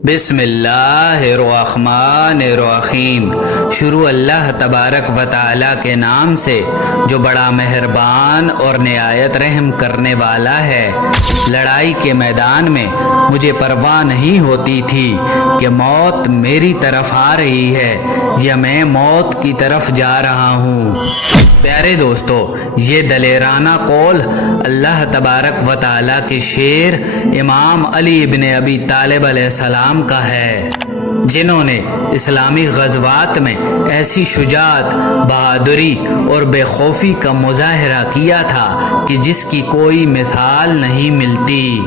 بسم اللہ الرحمن الرحیم۔ شروع اللہ تبارک و تعالیٰ کے نام سے جو بڑا مہربان اور نہایت رحم کرنے والا ہے۔ لڑائی کے میدان میں مجھے پرواہ نہیں ہوتی تھی کہ موت میری طرف آ رہی ہے یا میں موت کی طرف جا رہا ہوں۔ پیارے دوستو، یہ دلیرانہ قول اللہ تبارک و تعالیٰ کے شیر امام علی ابن ابی طالب علیہ السلام کا ہے، جنہوں نے اسلامی غزوات میں ایسی شجاعت، بہادری اور بے خوفی کا مظاہرہ کیا تھا کہ جس کی کوئی مثال نہیں ملتی۔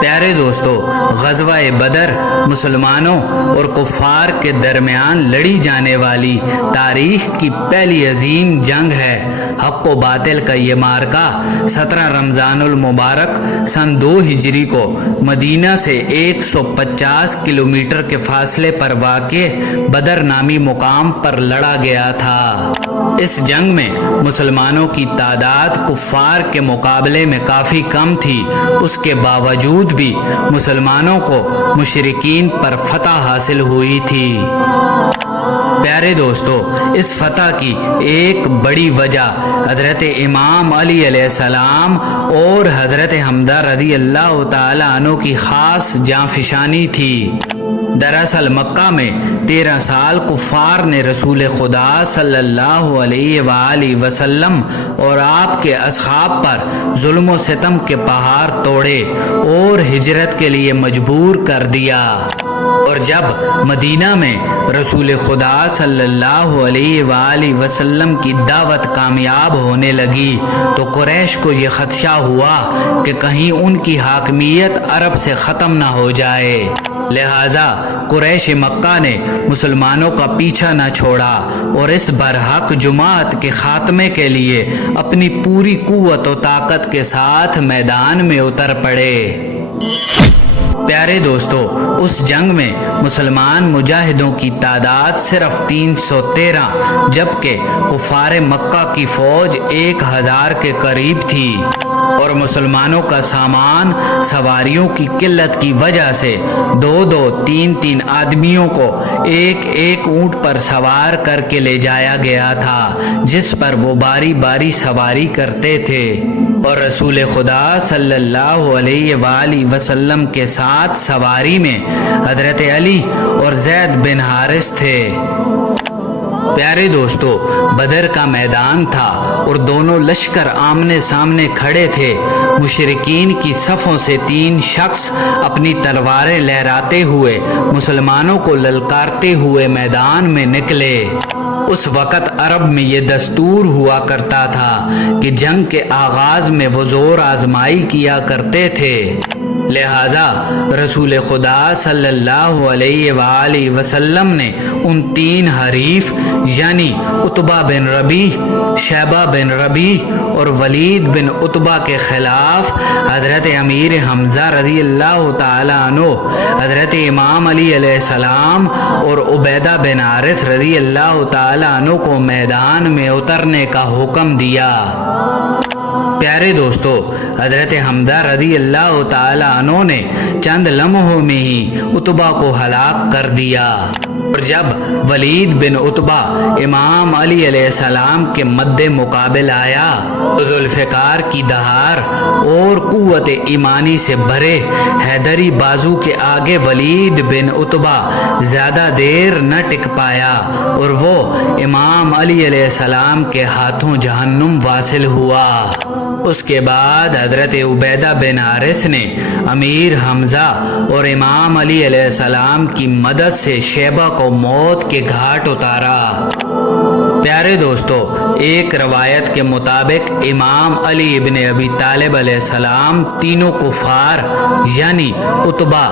پیارے دوستو، غزوہ بدر مسلمانوں اور کفار کے درمیان لڑی جانے والی تاریخ کی پہلی عظیم جنگ ہے۔ حق و باطل کا یہ معرکہ 17 رمضان المبارک سن 2 ہجری کو مدینہ سے 150 کلومیٹر کے فاصلے پر واقع بدر نامی مقام پر لڑا گیا تھا۔ اس جنگ میں مسلمانوں کی تعداد کفار کے مقابلے میں کافی کم تھی، اس کے باوجود بھی مسلمانوں کو مشرکین پر فتح حاصل ہوئی تھی۔ پیارے دوستو، اس فتح کی ایک بڑی وجہ حضرت امام علی علیہ السلام اور حضرت حمزہ رضی اللہ تعالی عنہ کی خاص جانفشانی تھی۔ دراصل مکہ میں 13 سال کفار نے رسول خدا صلی اللہ علیہ وآلہ وسلم اور آپ کے اصحاب پر ظلم و ستم کے پہاڑ توڑے اور ہجرت کے لیے مجبور کر دیا، اور جب مدینہ میں رسول خدا صلی اللہ علیہ وآلہ وسلم کی دعوت کامیاب ہونے لگی تو قریش کو یہ خدشہ ہوا کہ کہیں ان کی حاکمیت عرب سے ختم نہ ہو جائے، لہٰذا قریش مکہ نے مسلمانوں کا پیچھا نہ چھوڑا اور اس برحق جماعت کے خاتمے کے لیے اپنی پوری قوت و طاقت کے ساتھ میدان میں اتر پڑے۔ پیارے دوستو، اس جنگ میں مسلمان مجاہدوں کی تعداد صرف 313 جبکہ کفار مکہ کی فوج 1000 کے قریب تھی، اور مسلمانوں کا سامان سواریوں کی قلت کی وجہ سے 2-2 3-3 آدمیوں کو ایک اونٹ پر سوار کر کے لے جایا گیا تھا، جس پر وہ باری باری سواری کرتے تھے، اور رسول خدا صلی اللہ علیہ وآلہ وسلم کے ساتھ سواری میں حضرت علی اور زید بن حارث تھے۔ پیارے دوستو، بدر کا میدان تھا اور دونوں لشکر آمنے سامنے کھڑے تھے۔ مشرکین کی صفوں سے 3 شخص اپنی تلواریں لہراتے ہوئے مسلمانوں کو للکارتے ہوئے میدان میں نکلے۔ اس وقت عرب میں یہ دستور ہوا کرتا تھا کہ جنگ کے آغاز میں وہ زور آزمائی کیا کرتے تھے، لہٰذا رسول خدا صلی اللہ علیہ وآلہ وسلم نے ان 3 حریف یعنی عتبہ بن ربیع، شیبہ بن ربیع اور ولید بن عتبہ کے خلاف حضرت امیر حمزہ رضی اللہ تعالی عنہ، حضرت امام علی علیہ السلام اور عبیدہ بن حارث رضی اللہ تعالی عنہ کو میدان میں اترنے کا حکم دیا۔ پیارے دوستو، حضرت حمزہ رضی اللہ تعالی عنہ نے چند لمحوں میں ہی عتبہ کو ہلاک کر دیا، اور جب ولید بن عتبہ امام علی علیہ السلام کے مد مقابل آیا تو ذوالفقار کی دہار اور قوت ایمانی سے بھرے حیدری بازو کے آگے ولید بن عتبہ زیادہ دیر نہ ٹک پایا اور وہ امام علی علیہ السلام کے ہاتھوں جہنم واصل ہوا۔ اس کے بعد حضرت عبیدہ بن حارث نے امیر حمزہ اور امام علی علیہ السلام کی مدد سے شیبہ کو موت کے گھاٹ اتارا۔ پیارے دوستو، ایک روایت کے مطابق امام علی ابن ابی طالب علیہ السلام تینوں کفار یعنی عتبہ،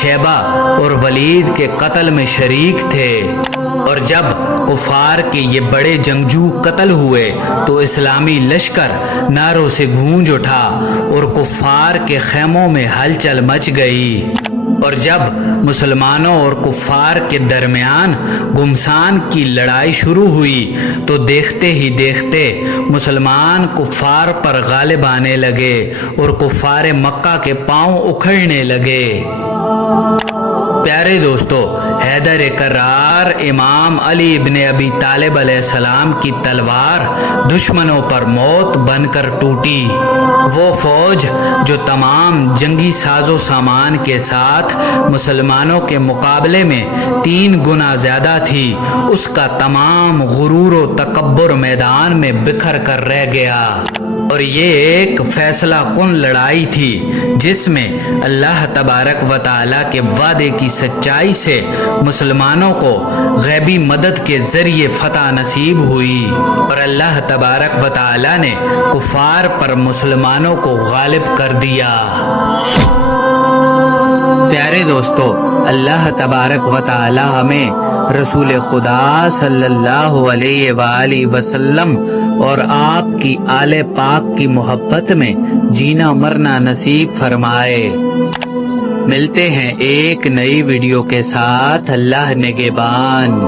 شیبہ اور ولید کے قتل میں شریک تھے، اور جب کفار کے یہ بڑے جنگجو قتل ہوئے تو اسلامی لشکر نعروں سے گونج اٹھا اور کفار کے خیموں میں ہلچل مچ گئی، اور جب مسلمانوں اور کفار کے درمیان گھمسان کی لڑائی شروع ہوئی تو دیکھتے ہی دیکھتے مسلمان کفار پر غالب آنے لگے اور کفار مکہ کے پاؤں اکھڑنے لگے۔ پیارے دوستو، حیدر کرار امام علی ابن ابی طالب علیہ السلام کی تلوار دشمنوں پر موت بن کر ٹوٹی۔ وہ فوج جو تمام جنگی ساز و سامان کے ساتھ مسلمانوں کے مقابلے میں 3 گنا زیادہ تھی، اس کا تمام غرور و تکبر میدان میں بکھر کر رہ گیا۔ اور یہ ایک فیصلہ کن لڑائی تھی جس میں اللہ تبارک و تعالیٰ کے وعدے کی سچائی سے مسلمانوں کو غیبی مدد کے ذریعے فتح نصیب ہوئی، اور اللہ تبارک و تعالیٰ نے کفار پر مسلمانوں کو غالب کر دیا۔ پیارے دوستو، اللہ تبارک و تعالی ہمیں رسول خدا صلی اللہ علیہ وآلہ وسلم اور آپ کی آل پاک کی محبت میں جینا مرنا نصیب فرمائے۔ ملتے ہیں ایک نئی ویڈیو کے ساتھ۔ اللہ نگہبان۔